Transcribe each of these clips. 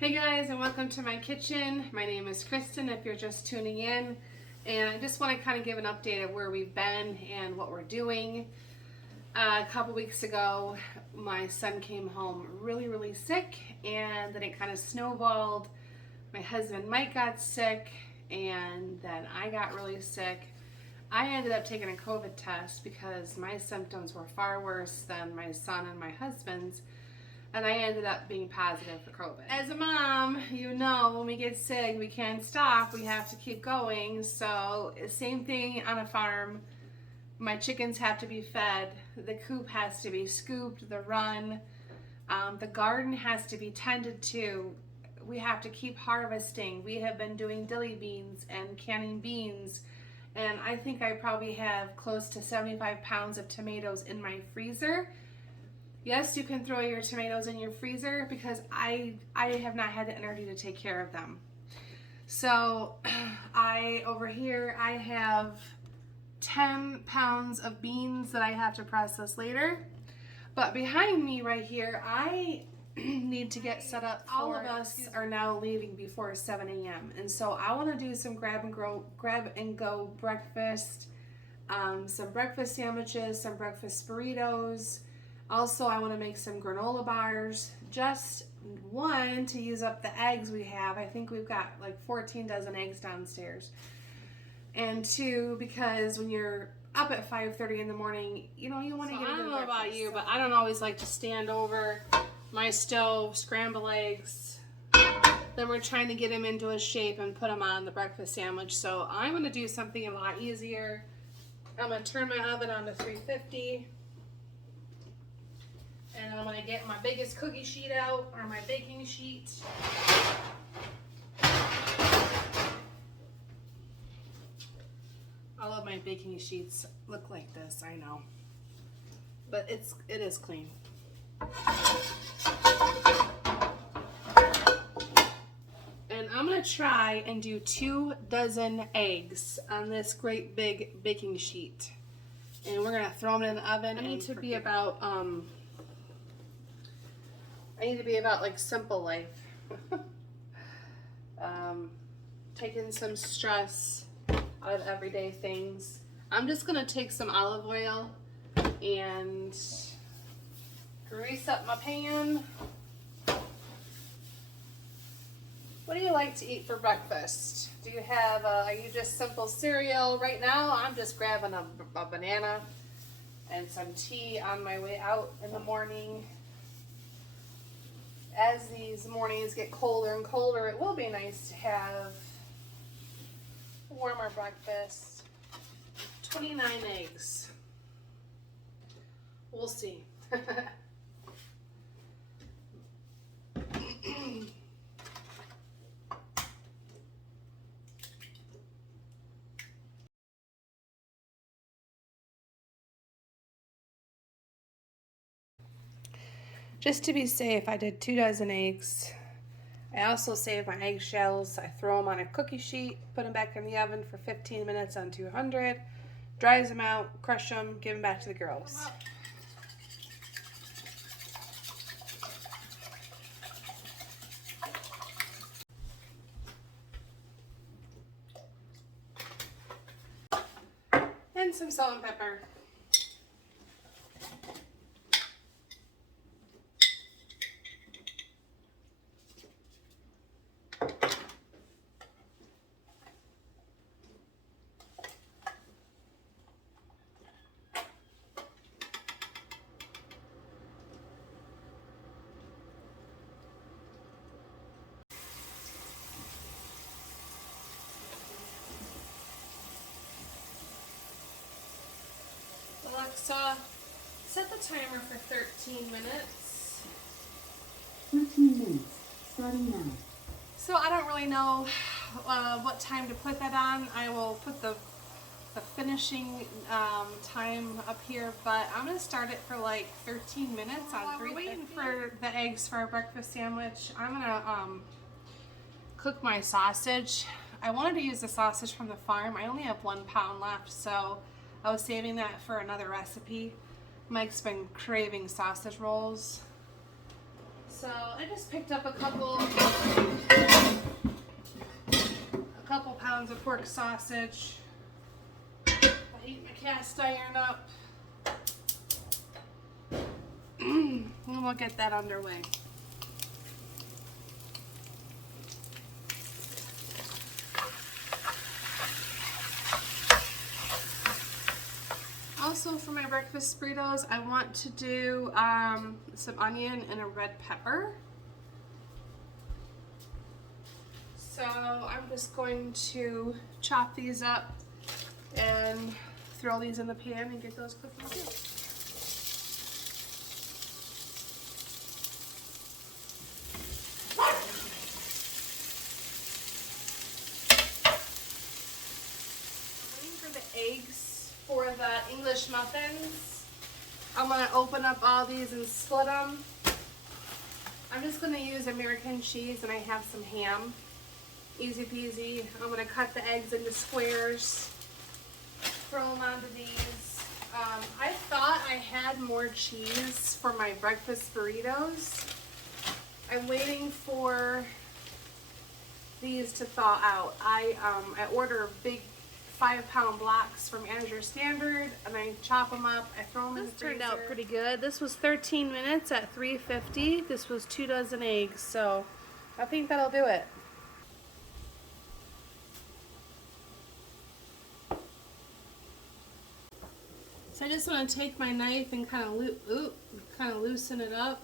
Hey guys, and welcome to my kitchen. My name is Kristen if you're just tuning in, and I just want to kind of give an update of where we've been and what we're doing. A couple weeks ago, my son came home really sick, and then it kind of snowballed. My husband Mike got sick, and then I got really sick. I ended up taking a COVID test because my symptoms were far worse than my son and my husband's. And I ended up being positive for COVID. As a mom, you know when we get sick, we can't stop. We have to keep going. So same thing on a farm. My chickens have to be fed. The coop has to be scooped, the run. The garden has to be tended to. We have to keep harvesting. We have been doing dilly beans and canning beans. And I think I probably have close to 75 pounds of tomatoes in my freezer. Yes, you can throw your tomatoes in your freezer because I have not had the energy to take care of them. So over here I have 10 pounds of beans that I have to process later. But behind me right here, I need to get set up for, all of us are now leaving before 7 a.m. And so I want to do some grab and go breakfast, some breakfast sandwiches, some breakfast burritos. Also, I want to make some granola bars. Just one, to use up the eggs we have. I think we've got like 14 dozen eggs downstairs. And two, because when you're up at 5:30 in the morning, you want to get a good breakfast. I don't know about you, but I don't always like to stand over my stove, scramble eggs. Then we're trying to get them into a shape and put them on the breakfast sandwich. So I'm going to do something a lot easier. I'm going to turn my oven on to 350. And I'm going to get my biggest cookie sheet out, or my baking sheet. All of my baking sheets look like this, I know. But it is clean. And I'm going to try and do 2 dozen eggs on this great big baking sheet. And we're going to throw them in the oven. I need to be about like Simple Life. Taking some stress out of everyday things. I'm just gonna take some olive oil and grease up my pan. What do you like to eat for breakfast? Do you have, are you just simple cereal? Right now, I'm just grabbing a banana and some tea on my way out in the morning. As these mornings get colder and colder, it will be nice to have a warmer breakfast. 29 eggs. We'll see. Just to be safe, I did 2 dozen eggs. I also saved my eggshells. I throw them on a cookie sheet, put them back in the oven for 15 minutes on 200, dries them out, crush them, give them back to the girls. And some salt and pepper. Alexa, set the timer for 13 minutes. 13 minutes, starting now. So I don't really know what time to put that on. I will put the finishing time up here, but I'm going to start it for like 13 minutes on 3. We're waiting for the eggs for our breakfast sandwich. I'm going to cook my sausage. I wanted to use the sausage from the farm. I only have 1 pound left, so I was saving that for another recipe. Mike's been craving sausage rolls. So I just picked up a couple pounds of pork sausage. I heat my cast iron up. And we'll get that underway. Also for my breakfast burritos, I want to do some onion and a red pepper. So I'm just going to chop these up and throw these in the pan and get those cooking too. Waiting for the eggs for the English muffins. I'm going to open up all these and split them. I'm just going to use American cheese and I have some ham. Easy peasy. I'm going to cut the eggs into squares, throw them onto these. I thought I had more cheese for my breakfast burritos. I'm waiting for these to thaw out. I order big 5-pound blocks from Andrew Standard and I chop them up. I throw them in the freezer. This turned out pretty good. This was 13 minutes at 350. This was 2 dozen eggs, so I think that'll do it. So I just want to take my knife and kind of loosen it up.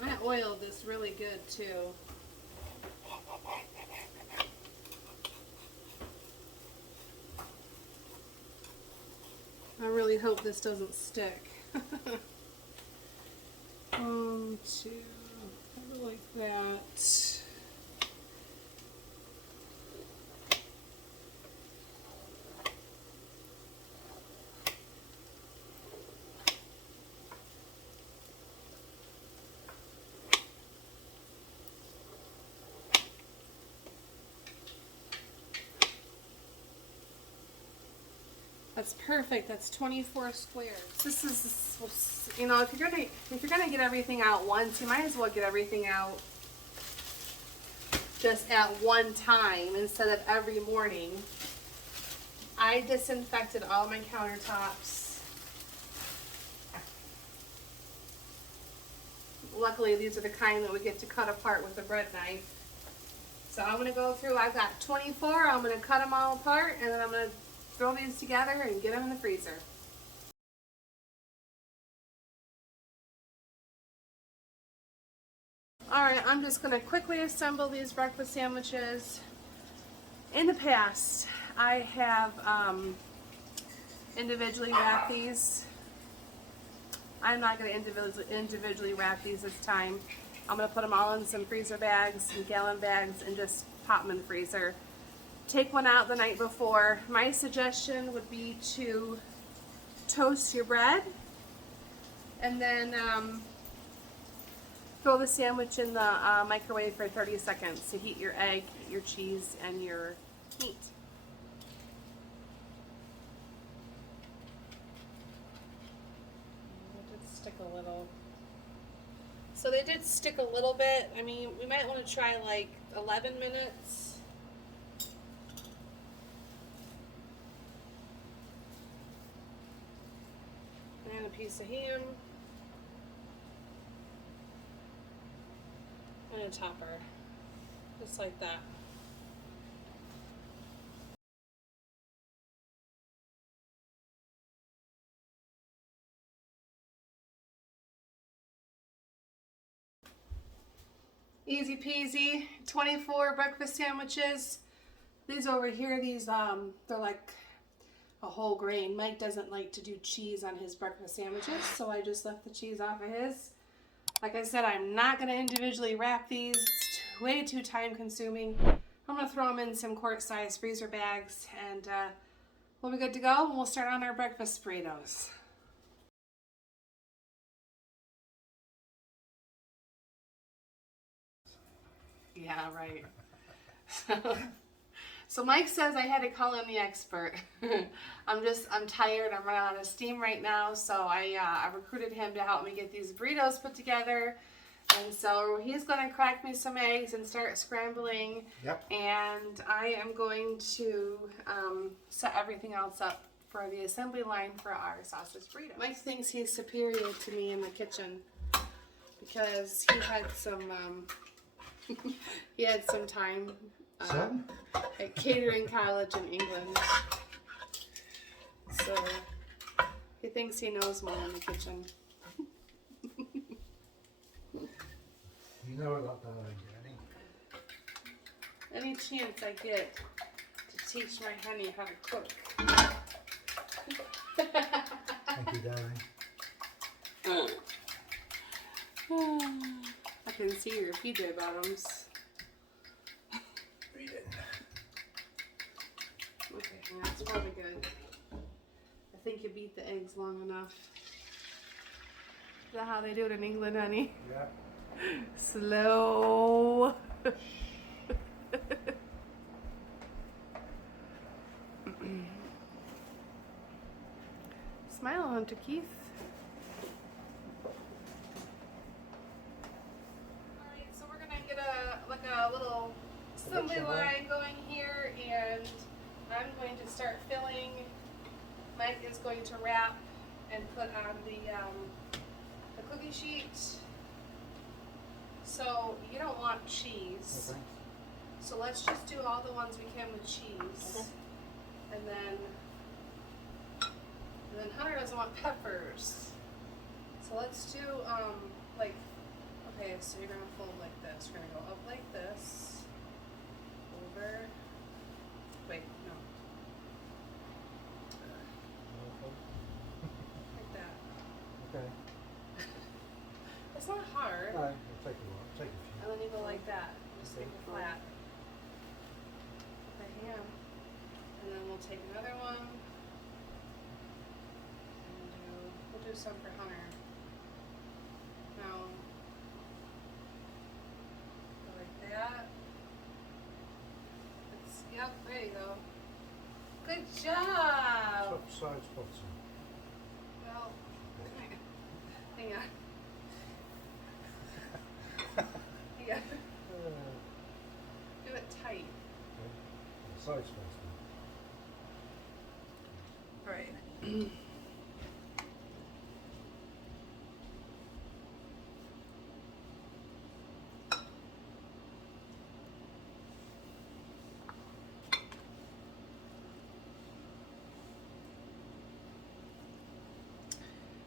I oiled this really good too. I really hope this doesn't stick. 1, 2, like that. That's perfect. That's 24 squares. This is, you know, if you're gonna get everything out once, you might as well get everything out just at one time instead of every morning. I disinfected all my countertops. Luckily, these are the kind that we get to cut apart with a bread knife. So I'm gonna go through. I've got 24. I'm gonna cut them all apart, and then I'm gonna throw these together and get them in the freezer. Alright, I'm just going to quickly assemble these breakfast sandwiches. In the past, I have individually wrapped these. I'm not going to individually wrap these this time. I'm going to put them all in some freezer bags, some gallon bags, and just pop them in the freezer. Take one out the night before. My suggestion would be to toast your bread and then throw the sandwich in the microwave for 30 seconds to heat your egg, your cheese, and your meat. They did stick a little. So they did stick a little bit. I mean, we might want to try like 11 minutes. And a piece of ham. And a topper. Just like that. Easy peasy. 24 breakfast sandwiches. These over here, they're like a whole grain. Mike doesn't like to do cheese on his breakfast sandwiches, so I just left the cheese off of his. Like I said, I'm not going to individually wrap these. It's way too time consuming. I'm going to throw them in some quart-sized freezer bags, and we'll be good to go, and we'll start on our breakfast burritos. Yeah, right. So Mike says I had to call in the expert. I'm tired. I'm running out of steam right now. So I recruited him to help me get these burritos put together. And so he's going to crack me some eggs and start scrambling. Yep. And I am going to set everything else up for the assembly line for our sausage burrito. Mike thinks he's superior to me in the kitchen because he had some time Son? at catering college in England. So he thinks he knows more in the kitchen. You know it like that, Jenny. Any chance I get to teach my honey how to cook. Thank you, darling. I can see your PJ bottoms. Read it. Okay, yeah, that's probably good. I think you beat the eggs long enough. Is that how they do it in England, honey? Yeah. Slow. Smile, Hunter Keith. Alright, so we're gonna get a little assembly line going here, and I'm going to start filling. Mike is going to wrap and put on the cookie sheet. So you don't want cheese. Okay. So let's just do all the ones we can with cheese. Okay. And then Hunter doesn't want peppers. So let's do like, okay, so you're gonna fold like this. We're gonna go up like this. Over. Wait, no. Like that. Okay. It's not hard. No, it'll take a while. Take a few. And then you go like that. Just make it flat. By hand. And then we'll take another one. And we'll do some for Hunter. Now, go like that. Yep, there you go. Good job! Top sides, bottom. Well, hang on. Hang on. Do it tight. Sides first. Alright.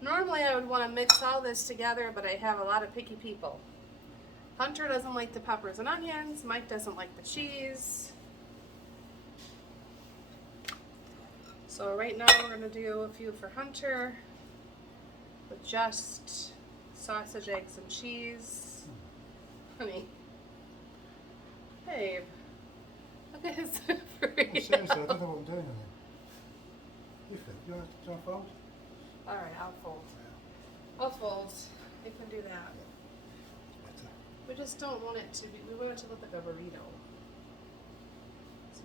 Normally I would want to mix all this together, but I have a lot of picky people. Hunter doesn't like the peppers and onions. Mike doesn't like the cheese. So right now we're going to do a few for Hunter with just sausage, eggs, and cheese. Honey. Babe. Look at his Oh, seriously, I don't know what I'm doing on it. You think? Do you want to fold? Alright, I'll fold. I'll fold. You can do that. Better. We just don't want it to be, we want it to look like a burrito. So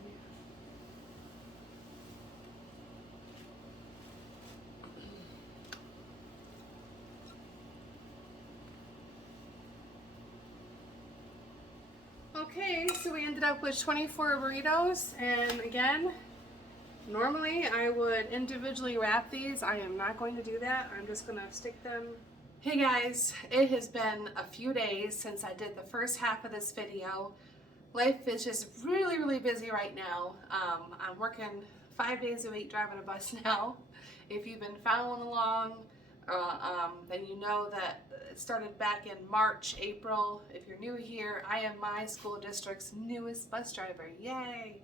okay, so we ended up with 24 burritos, and again, normally I would individually wrap these. I am not going to do that. I'm just going to stick them. Hey guys, it has been a few days since I did the first half of this video. Life is just really busy right now. I'm working 5 days a week driving a bus now. If you've been following along, then you know that it started back in March, April. If you're new here, I am my school district's newest bus driver. Yay!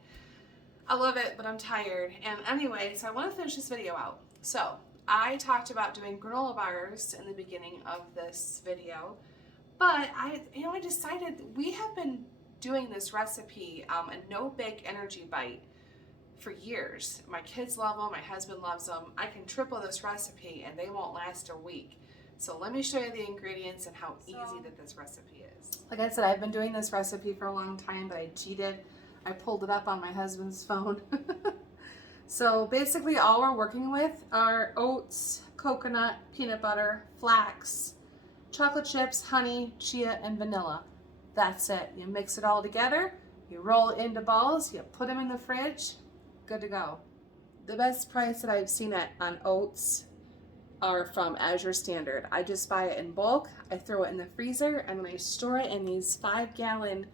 I love it, but I'm tired. And anyway, so I want to finish this video out. So I talked about doing granola bars in the beginning of this video, but I decided we have been doing this recipe, a no bake energy bite, for years. My kids love them, my husband loves them. I can triple this recipe and they won't last a week. So let me show you the ingredients and how easy that this recipe is. Like I said, I've been doing this recipe for a long time, but I cheated. I pulled it up on my husband's phone. So basically all we're working with are oats, coconut, peanut butter, flax, chocolate chips, honey, chia, and vanilla. That's it. You mix it all together, you roll it into balls, you put them in the fridge, good to go. The best price that I've seen on oats are from Azure Standard. I just buy it in bulk, I throw it in the freezer, and then I store it in these 5-gallon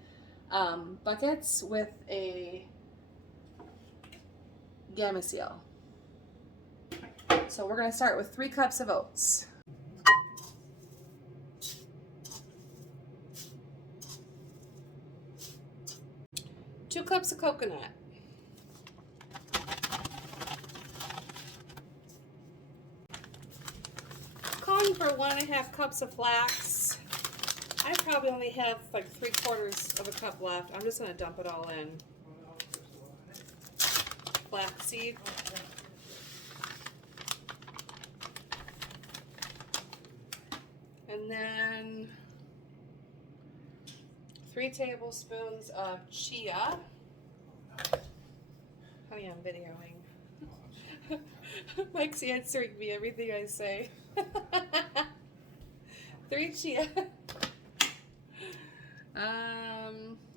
buckets with a Gamma Seal. So we're going to start with 3 cups of oats. 2 cups of coconut. Calling for 1.5 cups of flax. I probably only have like 3/4 of a cup left. I'm just going to dump it all in. Flaxseed. And then 3 tablespoons of chia. Honey, I'm videoing. Mike's answering me everything I say. 3 chia.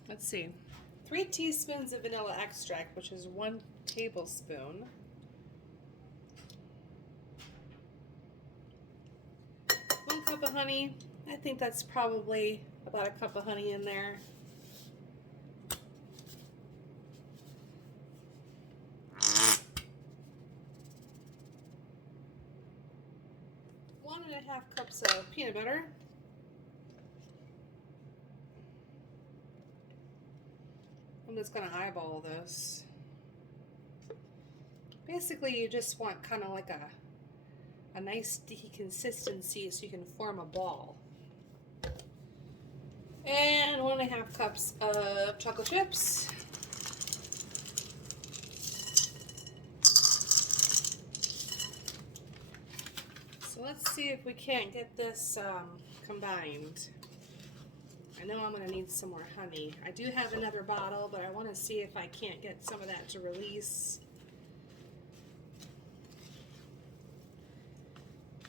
Let's see. 3 teaspoons of vanilla extract, which is 1 tablespoon. 1 cup of honey. I think that's probably about a cup of honey in there. 1.5 cups of peanut butter. I'm just going to eyeball this. Basically, you just want kind of like a nice sticky consistency so you can form a ball. And 1.5 cups of chocolate chips. So let's see if we can't get this combined. I know I'm going to need some more honey. I do have another bottle, but I want to see if I can't get some of that to release.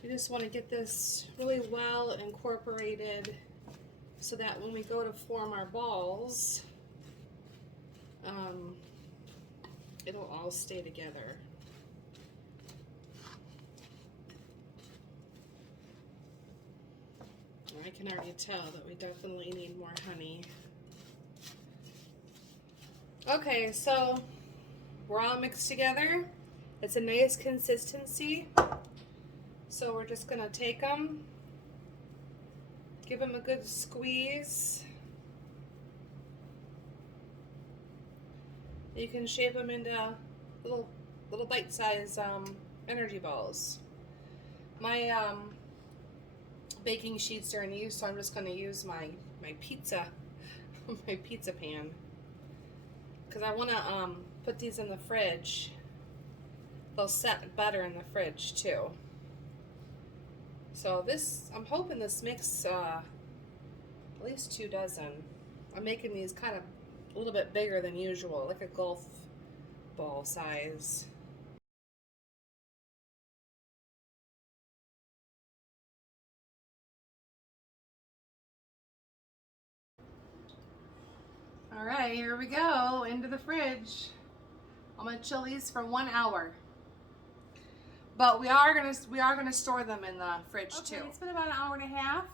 We just want to get this really well incorporated so that when we go to form our balls, it'll all stay together. I can already tell that we definitely need more honey. Okay, so we're all mixed together. It's a nice consistency. So we're just gonna take them, give them a good squeeze. You can shape them into little bite-sized energy balls. My baking sheets are in use, so I'm just going to use my pizza pan, because I want to put these in the fridge. They'll set better in the fridge too. So this, I'm hoping this makes at least 2 dozen. I'm making these kind of a little bit bigger than usual, like a golf ball size. All right, here we go, into the fridge. I'm gonna chill these for 1 hour. But we are gonna store them in the fridge too. It's been about 1.5 hours.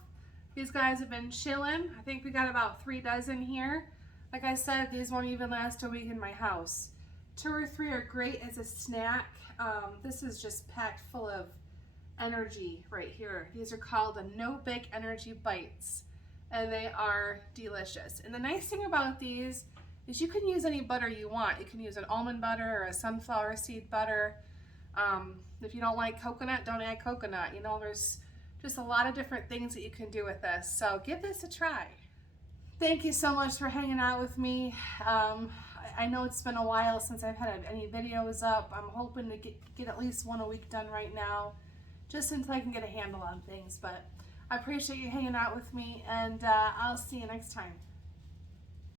These guys have been chilling. I think we got about 3 dozen here. Like I said, these won't even last a week in my house. 2 or 3 are great as a snack. This is just packed full of energy right here. These are called the No Bake Energy Bites, and they are delicious. And the nice thing about these is you can use any butter you want. You can use an almond butter or a sunflower seed butter. If you don't like coconut, don't add coconut. You know, there's just a lot of different things that you can do with this. So give this a try. Thank you so much for hanging out with me. I know it's been a while since I've had any videos up. I'm hoping to get at least 1 a week done right now, just until I can get a handle on things. But I appreciate you hanging out with me, and I'll see you next time.